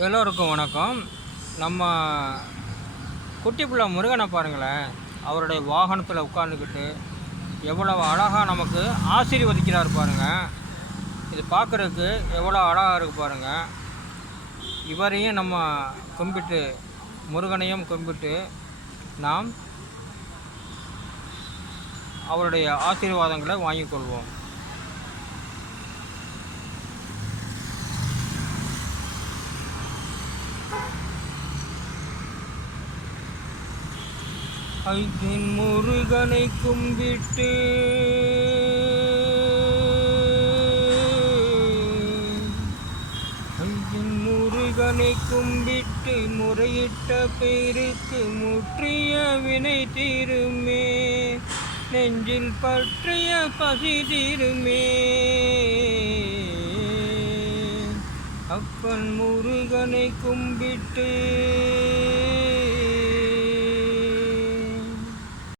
எல்லோருக்கும் வணக்கம். நம்ம குட்டி பிள்ளை முருகனை பாருங்களேன். அவருடைய வாகனத்தில் உட்காந்துக்கிட்டு எவ்வளவு அழகாக நமக்கு ஆசீர்வதிக்கிறார் பாருங்கள். இது பார்க்குறதுக்கு எவ்வளோ அழகாக இருக்குது பாருங்கள். இவரையும் நம்ம கும்பிட்டு, முருகனையும் கும்பிட்டு நாம் அவருடைய ஆசீர்வாதங்களை வாங்கிக் கொள்வோம். ஐயன் முருகனை கும்பிட்டு முறையிட்ட பேருக்கு முற்றிய வினை தீருமே, நெஞ்சில் பற்றிய பசி தீருமே. அப்பன் முருகனை கும்பிட்டு